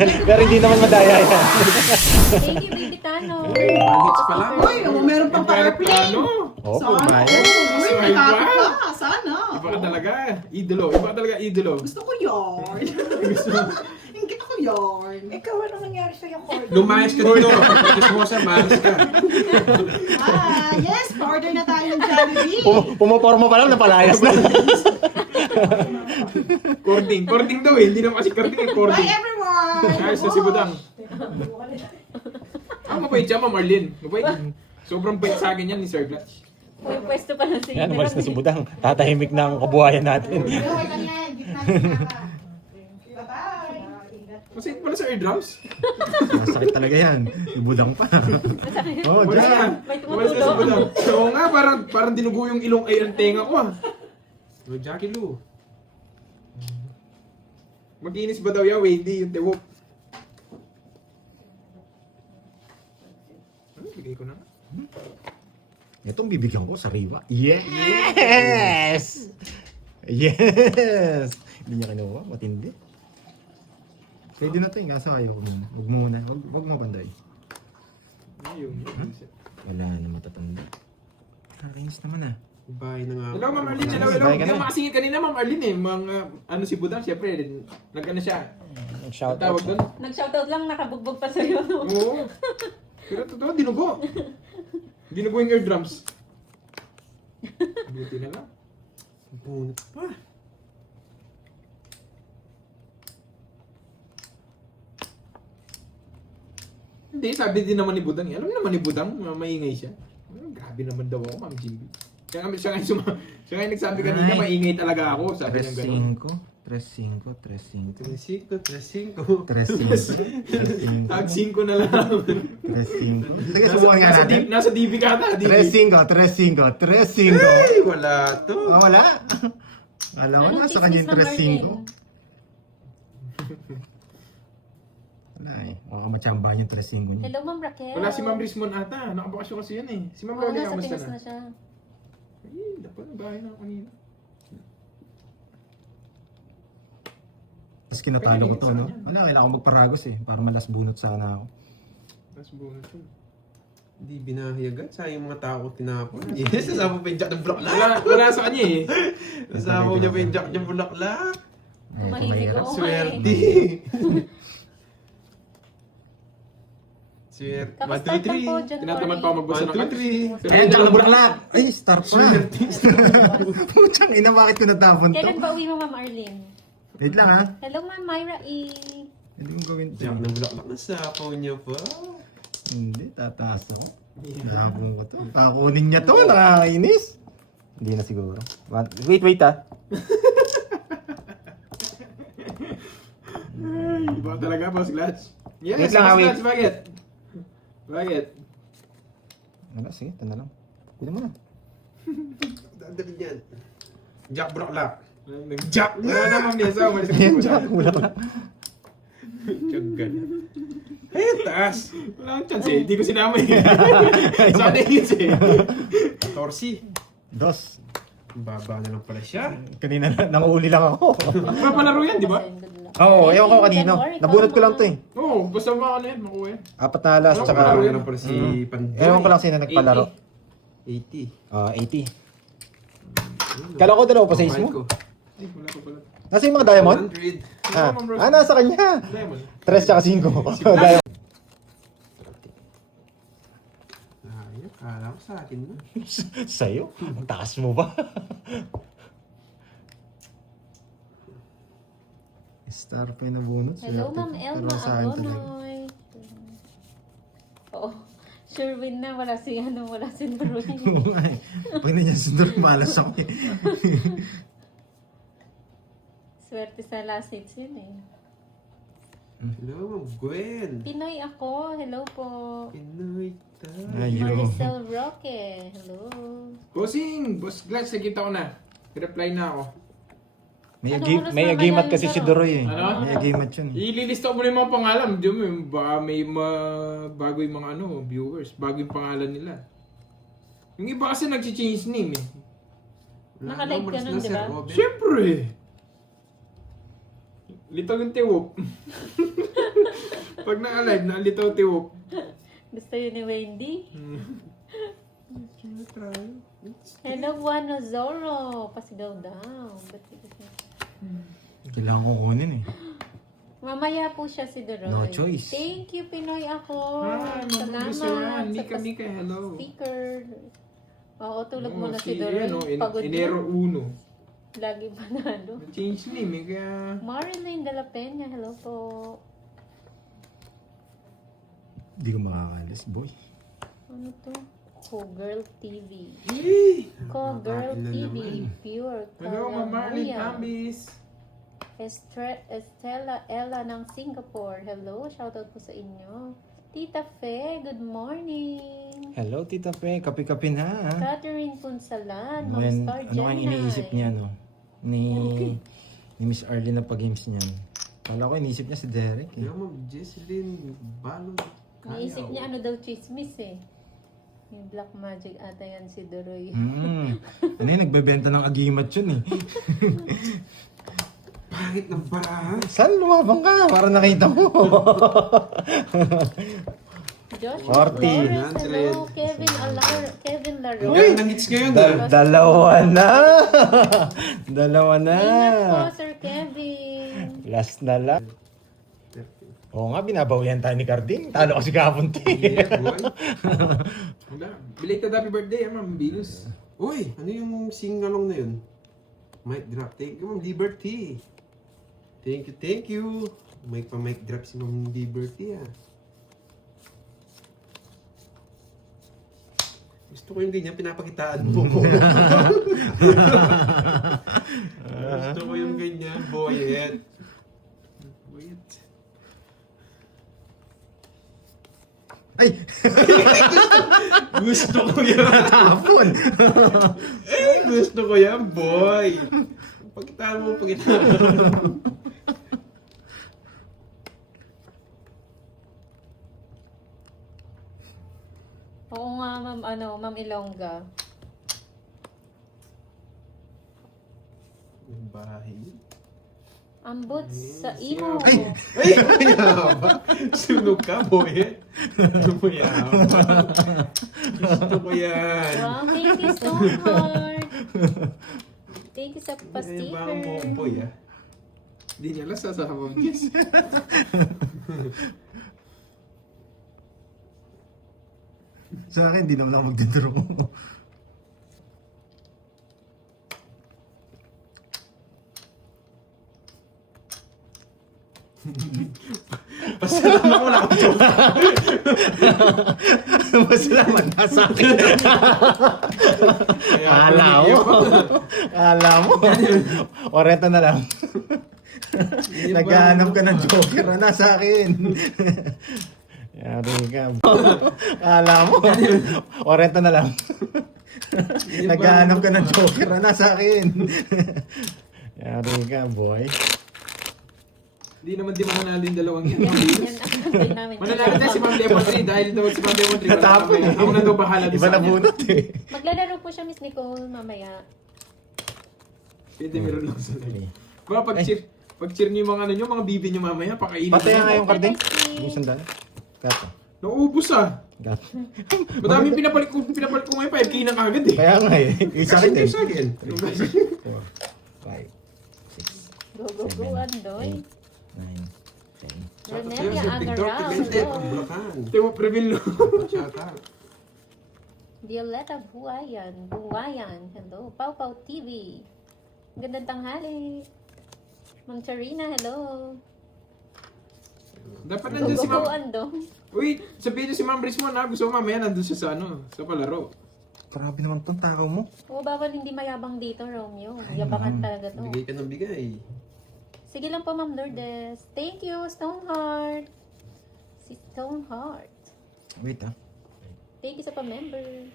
Pero hindi naman madaya yan. Thank you, baby Tano. Bandits pa lang. Uy, meron pang pa-airplane. Oo, Sana. pumayag. Uy, Smile nakakit pa. ka. Sana. Iba ka talaga. Idolo. Iba ka talaga idolo. Gusto ko yarn. Ingkit ako yarn. Ikaw, ano nangyari sa'yo, Cordy? Lumayas ka dito. Gusto mo sa malas ka. Yes, order na tayo ng Jollibee. Pumaporma pa lang, napalayas na. Cording. Cording daw eh. Hindi naman kasi cording eh. Bye Cording. everyone. Ayos na si Budang. Mabait siya, Ma'am Marlene. Mabait. Sobrang bait sa akin yan ni Sir Clutch. May pwesto pa lang sa Yan, umalis na si Budang. Tatahimik ng kabuhayan natin. Okay lang yan. Gitna na. Bye-bye. Masakit pala sa eardrums. Masakit talaga yan. Yung Budang pa. Oh, Wala Diyos. na. May Umalis na si Budang. Oo nga, parang dinugo yung ilong ay ang tenga ko ah. Oh, Jackie Lou. Mag-inis ba daw yan, Wendy, yung tewok? Ano, bigay ko na nga. Itong bibigyan ko, sariwa. Yes! Yes! Hindi niya kinuha, matindi. Pwede na ito, kaso ayaw ko muna. Huwag muna, huwag mo banday. Ayun. Wala na matatanda. Nakakainis naman ah. Bye na nga. Hello, Ma'am Arlene. Hello, Bye hello. ka Hindi na. ako makasingit kanina, Ma'am Arlene eh. Ano si Budang, syempre, nag-ano siya. Shout Tawag doon. Nag-shoutout lang, nakabugbog pa sa'yo. No? Oo. Pero totoo, dinugo. Dinugo yung eardrums. Buti na lang. Bunot pa. Hindi, sabi din naman ni Budang. Alam naman ni Budang, maingay siya. Grabe naman daw ako, Ma'am Jimby. Siya nga yung nagsabi kanina, Ay. maingay talaga ako. Sabi niya gano'n. 3-5. 3-5. 3-5. 3-5. Tag 5 na lang. 3-5. Sige, subukan nga natin. Nasa DB ka ata. 3-5. Ay, wala to. Ah, wala. Alam ko na, sa kanya yung 3-5. Wala eh. Makakamachamba yung 3-5 niya. Hello, Ma'am Raquel. Wala si Ma'am Rismon ata. Nakabakasyon kasi yan eh. Si Ma'am Oo, Raquel, nasa kamusta Pinas na? na siya. Ay, dapat na bahay na ako kanina. Tapos kinatalo ko to, no? Wala, kailangan ko magparagos eh. Para malas bunot sana ako. Tapos bunot yun. Hindi binahayagan. Sayang mga tao ko tinapon. Yes, sasama pa yung jack ng bulaklak. Wala sa kanya eh. Sasama niya pa yung jack ng bulaklak. Ay, Mahilig tumahirap. ako. Swerte. Swerte. Kapag start lang po, January. Tinatamad pa ako magbasa ng 1, 2, cards. 3. Pero Ay, yung ang jack bulaklak! Ay, star pa! Putang ina, bakit ko natapon to? Kailan ba uwi mo, Ma'am Arlene? Wait lang ha. Hello, Ma'am Myra E. Hindi mo gawin to. Jack ng bulaklak na sapaw niya pa. Hindi, tataas ako. Tapon ko to. Kakunin niya to, nakakainis. Hindi na siguro. Wait ah. Ay, iba talaga, Boss Glats. Yes, Wait lang, Boss wait. Glats, bakit? Bakit? Wala, sige, ito na lang. Pili mo na. Dadali yan. Jack bulaklak. Nag-jack na naman Nesa. Umalis ka Ayan, sa Jack, bulaklak. Tiyaggan. Eh, taas. Wala akong chance eh. Hindi ko sinama eh. Sa atin yun eh. 14. Dos. Baba na lang pala siya. Kanina nanguli lang ako. Papalaro yan, di ba? Oo, ewan ko kanino. Nabunot ko lang to eh. Oo, basta ano yan, makuha yan. Apat na alas, Ano, tsaka... Baba na lang pala si Pandoy. Ewan ko lang sino nagpalaro. 80. 80. Kala ko dalawa pa sa mo. Ko. Ay, wala pa pala. Nasa yung mga diamond? 100. Nasa kanya. Lemon. 3 tsaka 5. Diamond. Ayun, kala ko sa akin na. Sa'yo? Ang taas mo ba? Star pa yung nabunot. Hello, Swerte Ma'am ko. Elma Pero sa akin talaga. Agonoy. Oo. Sure win na. Wala si Norway. Oo nga eh. Pag na niya sunod, malas ako eh. Swerte sa last hits yun eh. Hello, Ma'am Gwen. Pinoy ako. Hello po. Pinoy tayo. Ayun. Maricel Roque. Hello. Bossing! Boss Glats, nakita ko na. Reply na ako. May, Ano agi- oras may na agimat kaya kasi yung si laro? Doroy eh. Ano? May agimat yun eh. Ililista ko muna yung mga pangalan. Di mo, baka may bago yung mga viewers. Bago yung pangalan nila. Yung iba kasi nag-change name eh. Nakalive ka nun, di ba? Siyempre! Litaw yung tiwok. Pag na-alive, nalitaw tiwok. Gusto yun ni Wendy. Hello, Juan Zoro. Pasigaw daw. Kailangan ko kunin eh. Mamaya po siya si Doroy. No choice. Thank you, Pinoy ako. Hi, Ma'am Salamat. Mika, Mika, hello. Speaker. Oo, tulog mo Oh, na si Doroy. Pagod Enero yun. 1. Lagi panalo. Change name eh, kaya... Marilyn de la Peña, hello po. Hindi ko makakalis, boy. Ano to? Co-Girl TV. Hey! Co-Girl Nakakain na TV. naman. Pure Hello, Ma'am Marlene Caramuya. Ambis. Estella Ella ng Singapore. Hello, shoutout po sa inyo. Tita Fe, good morning. Hello, Tita Pe. Kapi-kapi na, ha? Catherine Punsalan, Ma'am When, Star ano kang iniisip niya, no? Ni Miss Arlene na pag-games niyan. Kala ko iniisip niya si Derek, eh. Kaya Ma'am Jesselyn, balon. Naisip niya ano daw chismis eh. Yung black magic ata yan si Doroy. Ano yun, nagbebenta ng agimat yun, eh. Pangit ng barahan. Saan lumabang ka? Para nakita mo. Joshua 40. Flores, hello. Kevin Laro. Ang ng hits ngayon, Dalawa na. Dalawa na. Ingat po, Sir Kevin. Last na lang. Oo nga, binabawian tayo ni Carding. Talo kasi kahapon, Yeah, boy. Wala. Belated happy birthday, Ma'am Venus. Uy, ano yung sing-along na yun? Mic drop. Thank you, Ma'am Liberty. Thank you. May pa-mic drop si Ma'am Liberty, ah. Gusto ko yung ganyan, pinapakitaan mo ko. Gusto ko yung ganyan, boyet. Wait. Ay! Gusto ko yan. Tapon! Gusto ko yan, boy. Pakitaan mo, pakitaan mo. Oo nga, Ma'am Ilongga. Yung bahay. Ambot sa imo. Ay! Mayaba! Sunog ka, boy. Mayaba. Gusto ko yan. Wow, thank you so much. Thank you sa Mayaba ang mo, pa-sticker. boy, ah. Hindi niya lang sasabang kiss. Sa akin, hindi naman ako magdidro. Pasalamat mo lang ako. Masalamat na sa akin. Kala mo. Kala mo. Oreta na lang. Naghahanap ka ng joker na nasa akin. Yari ka. Kala mo. Oreta na lang. Naghahanap ka ng joker na nasa akin. Yari ka, boy. Hindi naman di mananalo yung dalawang yan. Yan ang antay namin. Mananalo tayo si Ma'am Lemon 3 dahil daw si Ma'am Lemon 3. Natapon eh. Ako na daw bahala doon Iba sa na kanya. bunot eh. Maglalaro po siya, Miss Nicole, mamaya. Pwede meron lang sa live. Baka pag-cheer niyo yung mga ano nyo, mga bibi nyo mamaya, pakainin Patay nyo. nga yung karding. Bye-bye. Yung sandali. Gato. Naubos ah. Gato. Madami pinapalit ko ngayon, 5K na kagad eh. Kaya nga eh. Isa rin eh. Sa akin. 4, 5, 6, Go, go, go, Andoy. 9, 10. Renelia Victor Agaral. Pimentel, Hello. ang Bulacan. Tewa Previl no. Shout out. Violeta Buwayan. Hello. Pau Pau TV. Gandang tanghali. Ma'am Charina, hello. Dapat Go, nandun go, si go, Ma'am. Andoy. Wait, sabihin nyo si Ma'am Rismon ha. Gusto ko mamaya nandun siya sa ano, sa palaro. Grabe naman tong tao mo. Oo, bawal hindi mayabang dito, Romeo. Yabangan talaga to. Bigay ka ng bigay. Sige lang po, Ma'am Lourdes. Thank you, Stoneheart. Si Stoneheart. Wait ah. Thank you sa pa-member.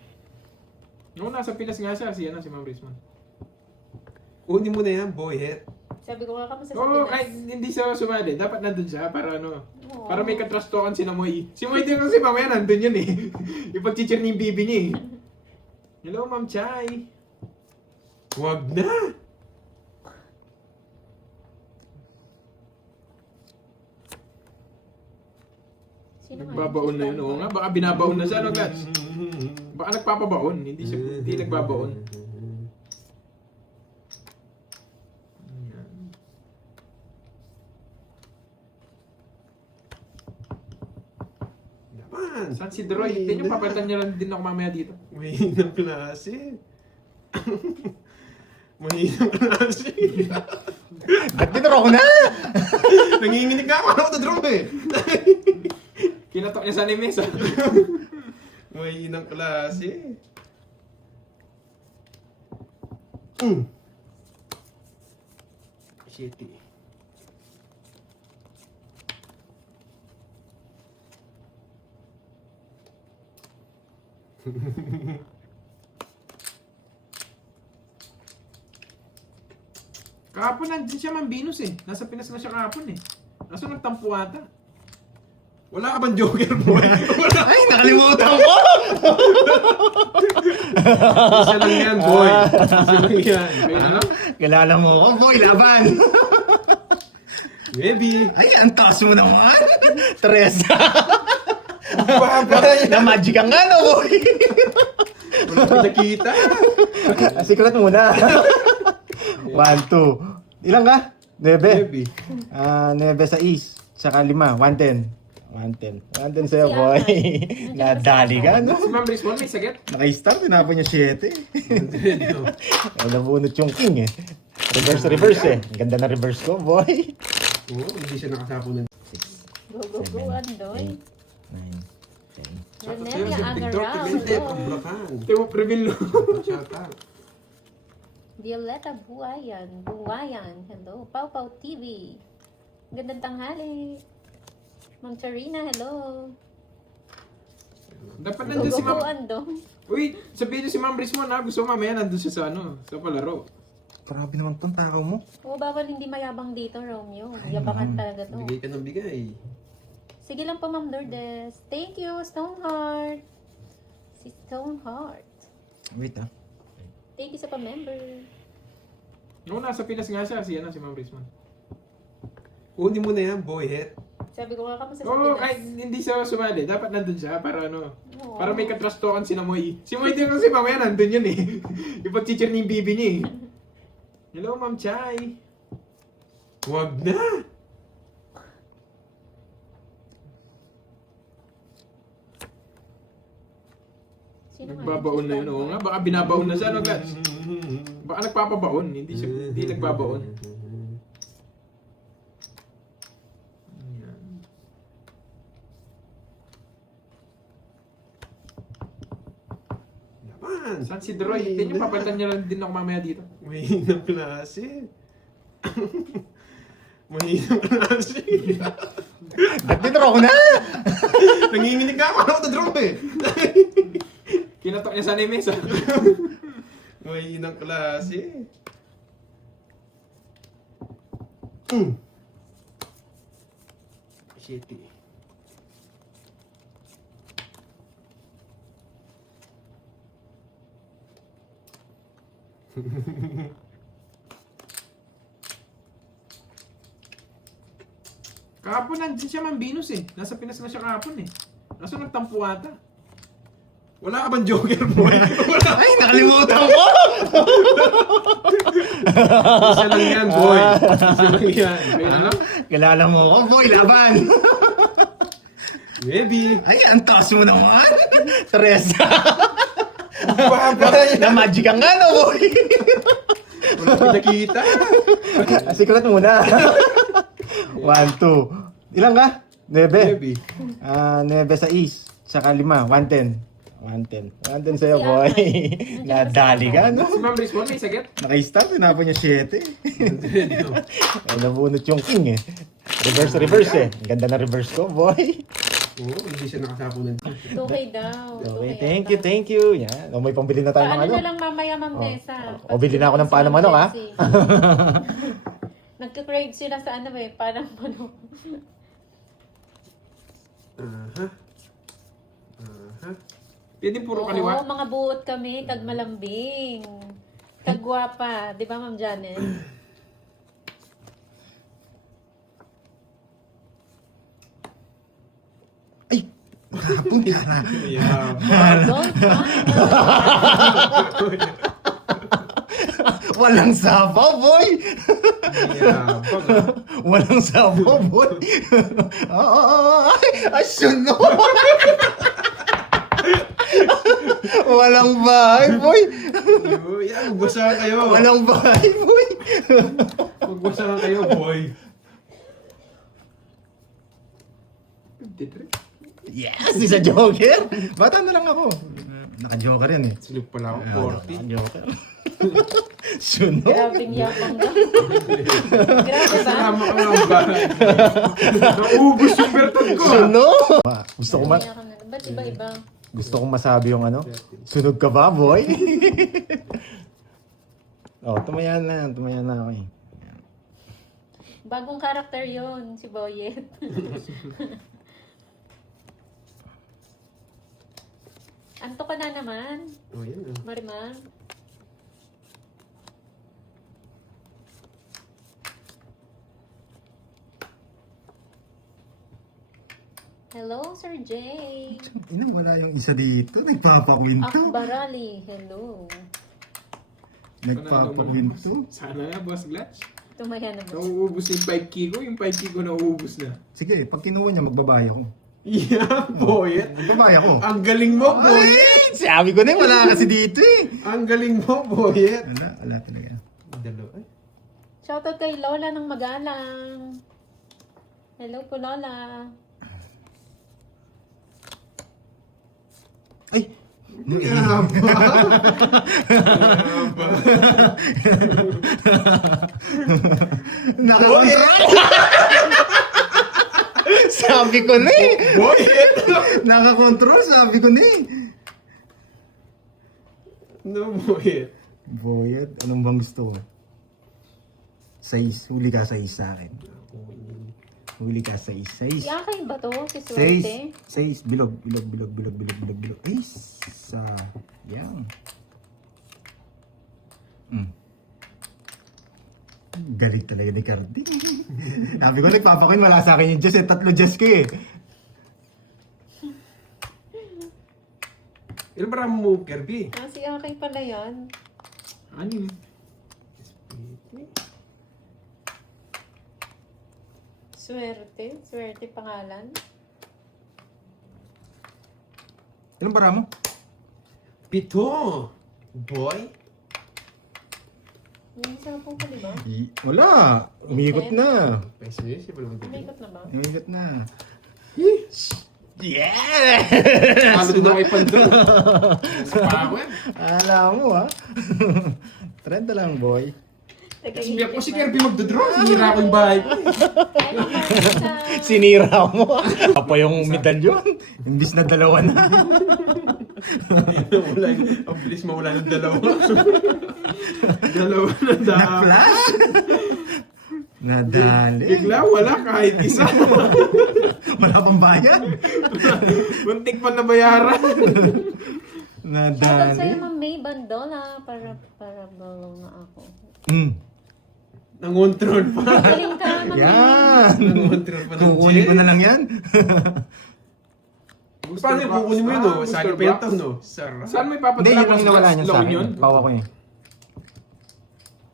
Noong nasa Pinas nga siya, si Ma'am Rismon. Kunin mo na yan, boyet. Sabi ko nga kami sa Oo, Pinas. kahit hindi siya sumali, dapat nandun siya para ano. Oo. Para may katrastokan si Moy. Si Moy din kasi mamaya nandun yun eh. Yung pag-cheer niya yung bibi niya eh. Hello, Ma'am Chay. Wag na! Sino nga Nagbabaon na yun. Oo nga, baka binabaon na siya, no, Glad? Baka nagpapabaon, hindi nagbabaon. Ayan. Laban! Saan si Droy? Tingnan nyo, papalitan niya lang din ako mamaya dito. Mahinang klase. Mahinang klase. Ba't tinuro ko na? Nanginginig ako. Ano ko drop eh? Kinatok niya sa mesa. Mahinang klase. Shit eh. Kahapon nandun siya Mambinos eh. Nasa Pinas na siya kahapon eh. Nasa nagtampo ata. Wala ka bang joker, boy? Ay, nakalimutan ko! Isa lang yan, boy. Isa lang yan. Kaya ano? Kilala mo ko, boy, laban! Maybe. Ay, ang taas mo naman! Teresa! Baba yan. Na-magic ang ano, boy! Wala ko nakita. Secret muna. 1, 2. Ilan ka? 9. Maybe. 9 sa East. Saka 5. 110. 110 sa'yo, Si boy. Aman. Nadali ka, no? Si Ma'am Rizwan may sakit. Naka-start, tinapon niya 7. Ay, nabunot yung king eh. Reverse eh. Ang ganda na reverse ko, boy. Oo, hindi siya nakasapo ng... Go, go, go, Andoy. 9, 10. Renelia Victor Agaral. Pimentel, Hello. Pambrakan. Tewo reveal. Shout out. Violeta Buwayan. Hello. Pau Pau TV. Gandang tanghali. Ma'am Charina, hello. Dapat Go, nandun go, si go, Ma'am. Andoy. Uy, sabihin niyo si Ma'am Rizwan ha. Gusto mo mamaya nandun siya sa ano, sa palaro. Grabe naman tong takaw mo. Oo, bawal hindi mayabang dito, Romeo. Yabangan talaga to. Bigay ka ng bigay. Sige lang po, Ma'am Lourdes. Thank you, Stoneheart. Si Stoneheart. Wait ah. Thank you sa pa-member. Noong nasa Pinas nga siya, si Ma'am Rizwan. Kunin mo na yan, boy head. Sabi ko nga kamusta sa Oo, Pinas. kahit hindi siya sumali. Dapat nandun siya para ano. Oo. Para may katrastokan si Moy. Si Moy din kasi mamaya nandun yun eh. Ipag-teacher niya yung bibi niya eh. Hello, Ma'am Chay. Wag na! Sino nga Nagbabaon na yun. Oo nga, baka binabaon na siya, no, Glad? Baka nagpapabaon, hindi nagbabaon. Ayan. Laban! Saan si Droy? Tingnan nyo, papalitan niya lang din ako mamaya dito. Mahinang klase. Mahinang klase. Ba't tinuro ko na? Nanginginig ako. Ano ko drop eh? Kinatok niya sa mesa. Mahinang klase. Shit eh. Kahapon nandun siya Mambinos eh. Nasa Pinas na siya kahapon eh. Nasa nagtampo ata. Wala ka bang joker, boy? Ay, nakalimutan ko! Isa lang yan, boy. Isa lang yan. Kaya ano? Kilala mo ko, boy, laban! Maybe. Ay, ang taas mo naman! Teresa! Baba yan. Na-magic ang ano, boy! Wala ko nakita. Secret muna. 1, 2. Ilan ka? 9. Maybe. 9 sa East. Saka 5. 110. 110 sa'yo, Si boy. Aman. Nadali ka, no? Si Ma'am Rizwan may sakit. Naka-start, tinapon niya 7. Ay, nabunot yung king eh. Reverse eh. Ang ganda na reverse ko, boy. Oo, hindi siya nakasapo ng... 2K daw. Okay, 2K thank you. Yan. O, may pambili na tayo ng Paano ano. na lang mamaya, Ma'am Nessa? O, bili na ako ng paano manok, ha? Nagka-crave sila sa ano eh, parang manok. Aha. Aha. Pwede puro Oo, kaliwa. mga buot kami, kagmalambing. Kagwapa. Di ba, Ma'am Janet? Ay, Kahapon ka na. Yeah. Don't Walang sabaw, boy! Yeah. Walang sabaw, boy! Ay, sunod! Walang bahay, boy! Yan, magbasahan kayo. Walang bahay, boy! Magbasahan kayo, boy. 53. Yes! Isa joker! Bata na lang ako. Naka-joker yan eh. Silip pala ako, 40. Naka-joker. Sunod! Grabing yapang na. Grabe ba? Kasama ka nga ba? Naubos yung bertod ko. Sunod! Gusto ko Umiyak ka na. Ba't iba-iba? Gusto kong masabi yung ano. Sunog ka ba, boy? Oh, tumayan na ako eh. Bagong karakter yon si Boyet. Anto ka na naman, Oh, yan. Marimar. Hello, Sir Jay. Ina, wala yung isa dito. Nagpapakwinto. Akbarali, hello. Nagpapakwinto. Sana na, Boss Glatch. Tumaya na ba? Nauubos yung 5K ko. Yung 5K ko nauubos na. Sige, pag kinuha niya, magbabayad ako. Yeah, boy. Magbabayad ako. Ang galing mo, boy. Ay, sabi ko na eh, wala kasi dito eh. Ang galing mo, boy. Wala talaga. Dalawa. Ay. Shoutout kay Lola ng Magalang. Hello po, Lola. Ay! Nakakontrol! Sabi ko na eh! Boy! Nakakontrol, sabi ko na eh! No, boy. Boyet, anong bang gusto ko? Sais, huli ka sais sa akin. Huli ka sais. Sais. Si Akay ba to? Si Sais. Swerte? Sais. Bilog. Ay, sa... Yan. Galing talaga ni Cardi. Sabi ko, nagpapakin, wala sa akin yung Diyos eh. 3 Diyos ko eh. Ilan ba mo, Kirby? Ah, si Akay pala yan. Ano yun? Swerte? Swerte pangalan? Ilang bara mo? 7. Boy? Yung isa po pa, di ba? Wala. Umikot na. Peso yun, siya pala magdala. Umikot na ba? Umikot na. Halos Yes! na kay Pandro. Sa power. Alam mo ah. Trend na lang, boy. Kasi ako si Kirby magdodraw. Hinira ko yung bahay ko. Sinira mo ah. Apa yung medalyon. Imbis na 2 na. Wala yung, ang bilis mawala ng dalawa. Dalawa na dami. Na-flash. Nadali. Bigla wala kahit isa. Wala pang bayad. Muntik pa nabayaran. Shoutout Nadali. sa'yo, Ma'am May Bandola. Para balaw na ako. Nangontrol pa. Galing ka, Ma'am May. Yan. Nangontrol pa ng Kukunin ko jet. na lang yan. Paano yung kukunin mo yun, no? Sali pa yung taon, no? Sarap. Saan may Hindi, papadala yun ang nawala niya sa loan akin. yun? Bawa ko eh.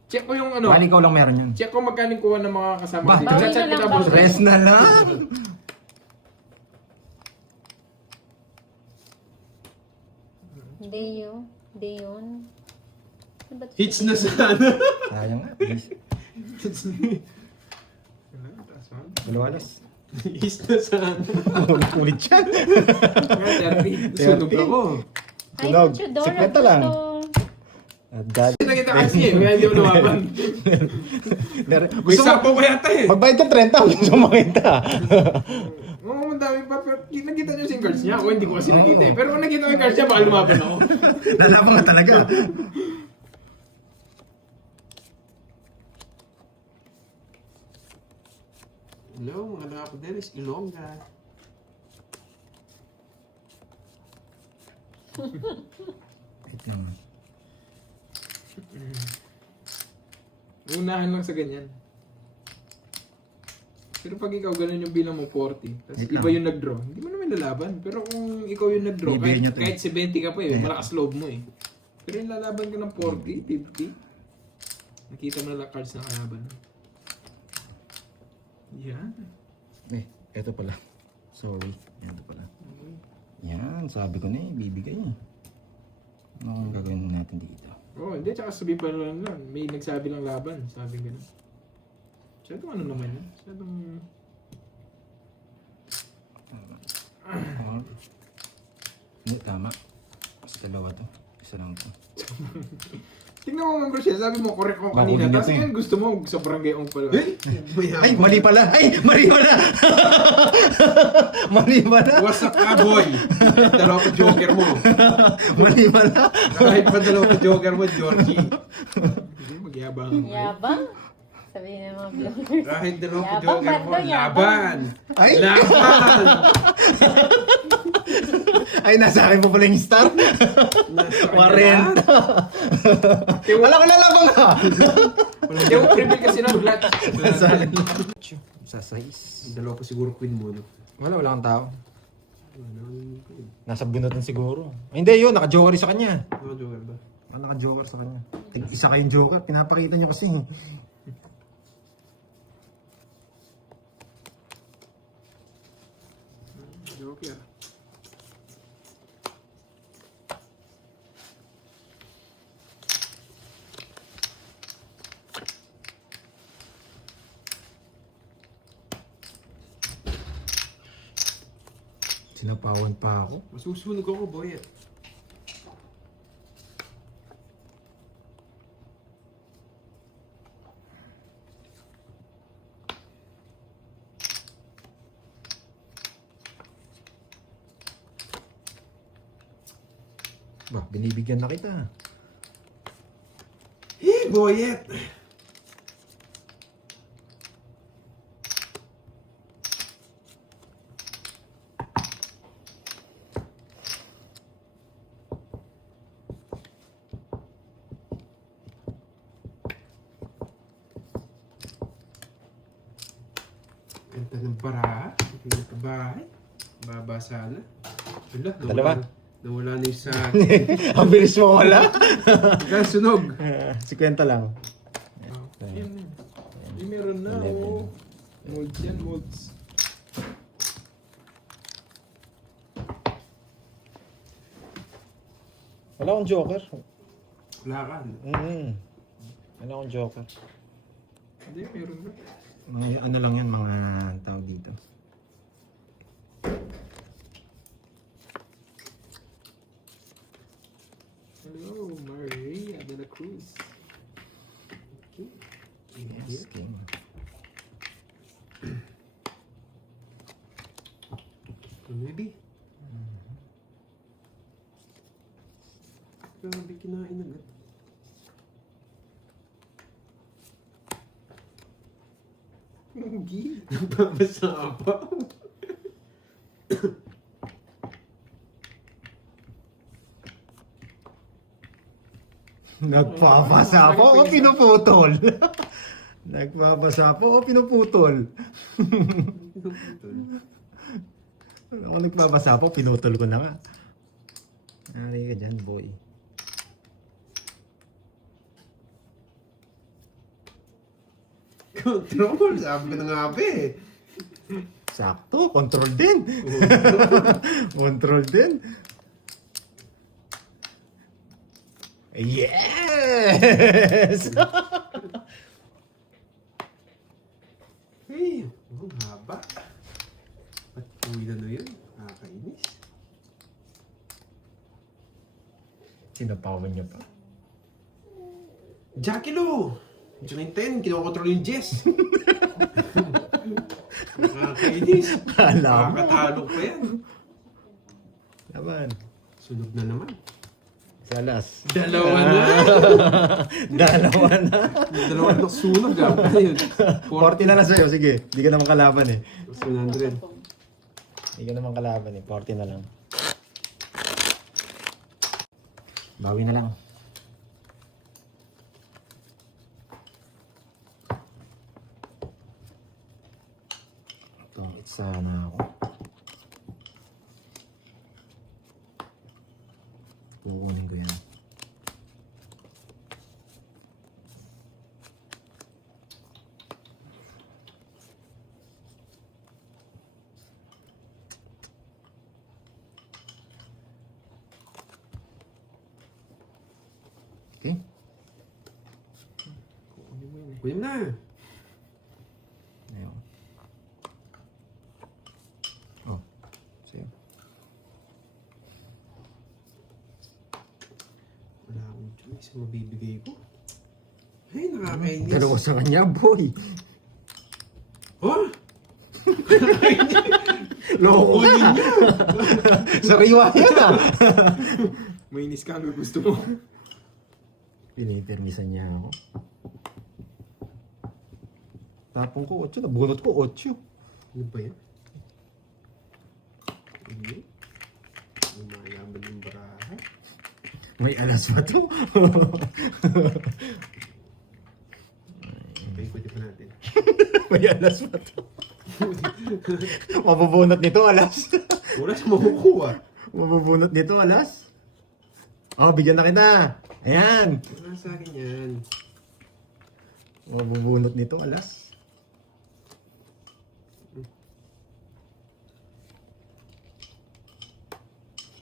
Check ko yung ano. Bali ikaw lang meron yan. Check ko magkano kuha ng mga kasama Ba, dito. bawi Chat-chat na kita, lang, boss. bawi. Rest na lang. Hindi yun. Hindi yun. Ano ba- Hits na sana. Sayang nga. Dalawalas. Hits na sana. Ulit yan. Sunog ako. Ay, Tunog. Chudora, Sikleta lang. gusto. Dali. Nakita kasi eh. Kaya hindi mo lumaban. May Gusto mo, sapo ko yata eh. magbayad ka 30, gusto mo makita. Oo, ang dami pa. Pero nakita niyo yung cards niya. Ako hindi ko kasi nakita eh. Pero kung nakita ko yung cards niya, baka lumaban ako. Lalaban ka talaga. Hello, mga nakapadelis. Ilongga. Wait lang. Unahan lang sa ganyan. Pero pag ikaw ganun yung bilang mo 40, tapos Wait iba lang. yung nag-draw, hindi mo naman lalaban. Pero kung ikaw yung nag-draw, Bibigyan niya to. kahit 70 ka pa eh, malakas loob mo eh. Pero yung lalaban ka ng 40, 50, nakita mo na lang cards na kalaban. Yan. Eto pala. Sorry. Eto pala. Yan, sabi ko na eh, bibigay niya. Ano ang gagawin natin dito? Oh, hindi, tsaka sabi pa lang lang. May nagsabi lang laban, sabi gano'n. Masyadong ano naman yan? Masyadong... Hindi, tama. Mas dalawa to. Isa lang to. Tingnan mo, Ma'am Rochelle, sabi mo, correct ako Bago kanina. din Tapos ito eh. ngayon gusto mo, sobrang gayong pala. Ay, mali pala! Ay, mali pala! Mali pala! What's up, boy? Dalawa pa joker mo. Mali pala! Kahit pa dalawa pa joker mo, Georgie. Hindi, magyabang. Yabang. Sabihin ng mga viewers. Kahit dalawa pa Yabang, joker mo, bando, laban. Ay! Laban! Ay, nasa akin po pala yung star. Nasa 40. Wala ko lalabang ha! Hindi ako prepare kasi ng black. Nasa akin. Sa size. Dalawa pa siguro queen mo, no? Wala kang tao. Nasa bunutan siguro. Ay, hindi yun, naka-joker sa kanya. Ano joker ba? Naka-joker sa kanya. Isa kayong joker, pinapakita nyo kasi. Joker. Sinapawan pa ako. Masusunog ako, boy. Ba, binibigyan na kita. Hey, boyet! Ganda ng baraha. Bahay. Babasa na. Wala, Dalawa. Nawala na yung sa... Ang bilis mo wala. Hanggang sunog. 50 lang. Yan. Hindi meron na. 11. Oh. Molds yan, molds. Wala akong joker. Wala ka. Wala akong joker. Hindi, meron na. Mga ano lang yan, mga tao dito. Hello, Maria de la Cruz. Yes, king. Maybe. Grabe kinain agad. Hindi. Nagpapasa pa. Nagpapasa po o pinuputol? Nagpapasa po o pinuputol? Ako nagpapasa po, pinutol ko na nga. Nari ka dyan, boy. Control, sabi ko na nga ba eh. Sakto, control din. Control din. Yes! Hey, ang haba. Ba't uwi na yun? Nakakainis. Sinapawan niya pa. Jackie Lou! Ito na yung 10, kinokontrol yung Jess. Nakakainis. Kala mo. Nakakatalo pa yan. Laban. Sunog na naman. Salas. Dalawa na. Dalawa na. Dalawa na sunog ah. Ano yun? 40 na lang sa'yo, sige. Hindi ka naman kalaban eh. 100. Hindi ka naman kalaban eh. 40 na lang. Bawi na lang. Ito, isa na ako. Kukunin ko yan. Okay. Kunin mo na. Ayun. Oh. Sa'yo. Wala akong choice. Mabibigay ko. Ay, nakakainis. Dalawa sa kanya, boy. Oh! Loko ka. Sariwa yan ah. Mainis ka hanggang gusto mo. Pinipermisan niya ako. Tapong ko 8, nabunot ko 8. Ano ba yan? Hindi. Umayaman yung baraha. May alas pa to. Okay, pwede pa natin. May alas pa to. Mabubunot nito alas. Wala sa makukuha. Mabubunot nito alas. Oh, bigyan na kita. Ayan. Wala sa akin yan. Mabubunot nito alas.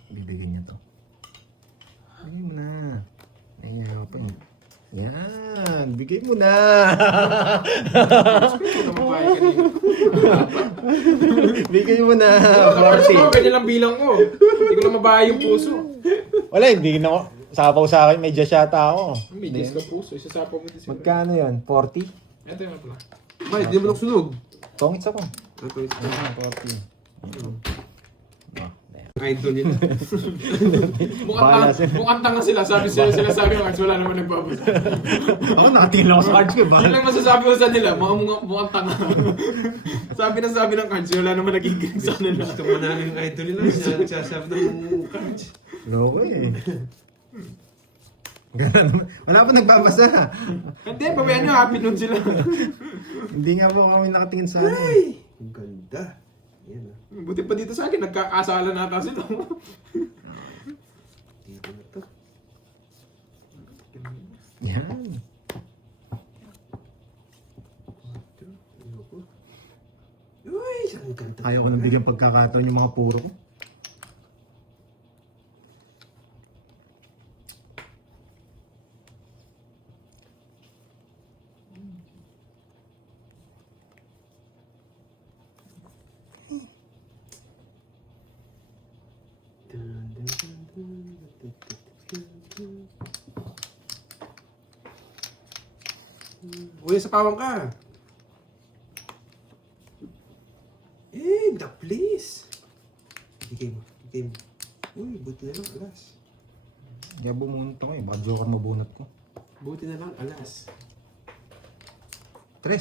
Bibigyan niya to. Bigay mo na. Ayan, pa yun. Yan, bigay mo na. Ito naman bahay kanina. Bigay mo na. Ako, ganyan lang bilang ko. Hindi ko na mabahay yung puso. Wala, hindi na ako. Sapaw sa akin, may jasyata ako. May Diyos ka puso. Isasapaw mo din siya. Magkano yan? 40? Ito yung pala. Bay, di mo lang sunog. Tongits ako. Ito is Ayan, 40. idol nila. Bahala sila. Mukhang tanga sila. Sabi ng cards, wala naman nagbabasa. Ako nakatingin lang ako sa cards ko. Yun lang masasabi ko sa nila, mukhang tanga. sabi ng cards, wala naman naging sa nila. Gusto mo na yung idol nila. Nagsasabi ng cards. Loko eh. Ganun. Wala pa nagbabasa. Hindi, pabayaan nyo, happy nun sila. Hindi nga po kami nakatingin sa ano. Ay! Ang ganda. Yan ah. Buti pa dito sa akin, nagkakasala na ata sila. Dito na to. Yan. Ayoko. Uy! Ang ganda. Ayaw ko nang bigyan pagkakataon yung mga puro ko. Uy, sa pawang ka. The please. Bigay mo. Uy, buti na lang, alas. Kaya bumunot ako eh. Baka joker mabunot ko. Buti na lang, alas. 3.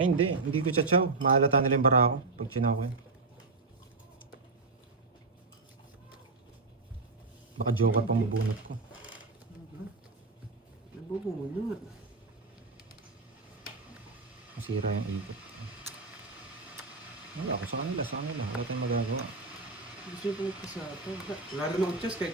Ay hindi. Hindi ko chachaw. Maalata nila yung bara ko. Pag chinaw ko yan. Baka joker pa mabunot ko. Nabubunot. Masira yung ikot. Wala ako sa kanila. Wala tayong magagawa. Gusto ko pa sa ito. Lalo na ang chest kay...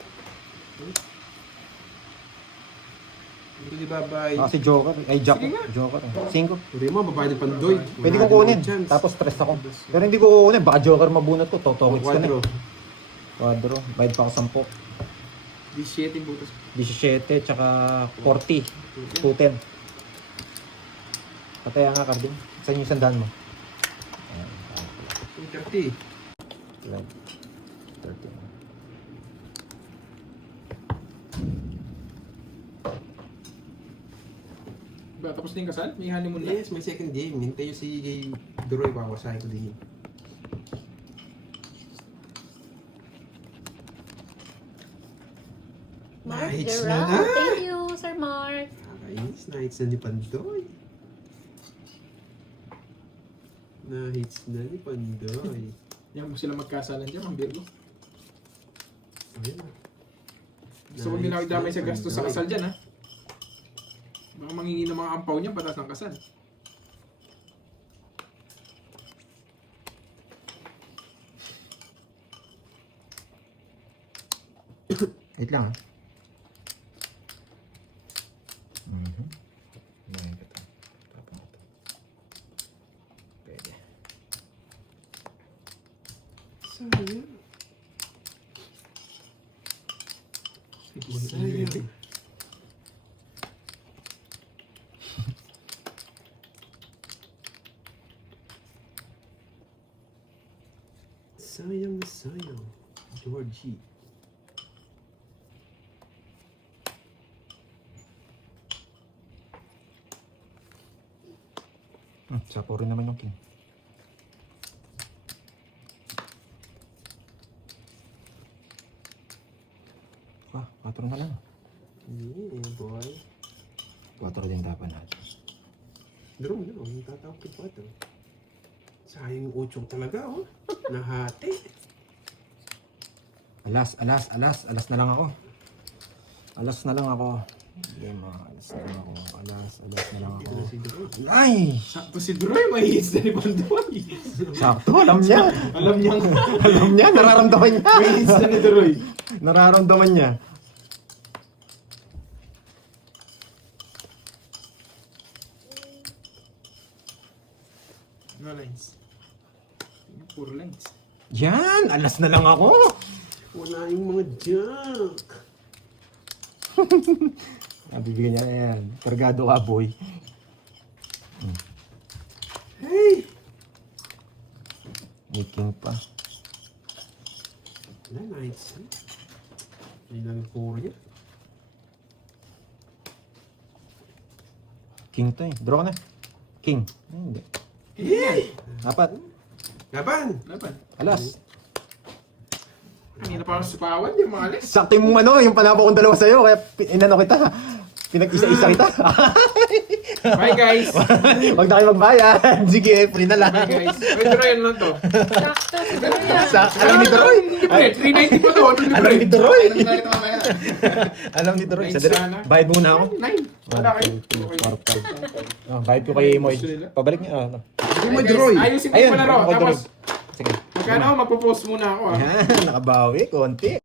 Hindi ko di babay. Si Joker. Ay, Jack. Joker. 5. Hindi mo, babae ng pandoy. Pwede ko kunin. Tapos stress ako. Pero hindi ko kukunin. Baka Joker mabunot ko. Totokits ka na. Quadro. Bayad pa ako 17 butas. 10. 17. Tsaka 40. 210. Pataya nga, Carding. Saan yung sandaan mo? 30. 12. 13. Ba, tapos na yung kasal? May honeymoon na? Yes, may second game. Hintay yung si Duroy, pawasahin ko din. Mark Nice Gerald, na. thank you, Sir Mark. Nakakainis, na-hits na ni Pandoy. Na-hits na ni Pandoy. Yan mo sila magkasalan dyan, ang Virgo. Ayun. Gusto ko nila damay sa gastos sa kasal dyan, ha? Baka mangingi ng mga ampaw niya patas ng kasal. Wait lang, ha? Ngayon ko ito. Tapang ito. Pwede. Sayang. Sayang. Sayang, sayang. Georgie. Sapo rin naman yung king. Ah, 4 na lang. Yeah, boy. 4 din dapat natin. Draw na, ang tatawag ko pa ito. Sayang yung 8 talaga, oh. Nahati. Alas na lang ako. Alas na lang ako. Game, alas na lang ako. Alas na lang ako. Ay! Sakto si Droy, may hits na ni Pandoy. Sakto, alam niya. Alam niya, Alam niya, nararamdaman niya. may hits na ni Droy. Nararamdaman niya. No lines. Puro lines. Yan! Alas na lang ako. Wala yung mga junk. Bibigyan niya yan. Kargado ka, boy. Hey! May king pa. Wala, nice. Hindi lang Korea. King to eh. Draw ka na. King. Ay, hindi. Hey! Dapat. Laban! Laban. Alas. Hindi na parang supawan, di maalis. Sakto yung yung panabo kong dalawa sa'yo. Kaya inano kita. Pinag-isa-isa kita. Bye guys! Huwag na kayo magbayad. Sige, free na lang. Bye guys! Wait, Droy, ano lang to? Sakto, siguro yan. Alam ni Toroy. Hindi, 390 pa to. Alam ni Toroy. Ano na ito mamaya? Alam ni Toroy. Nice Sadali. sana. Bayad muna ako. 9. Wala kayo. 1, 2, 3, 4, 5. Bayad ko kay Moy. Pabalik niya. Hindi mo, Droy! Ayusin ko yung palaro. ako, Tapos, Sige. magkano, magpo-post muna ako. Yan, nakabawi. Konti.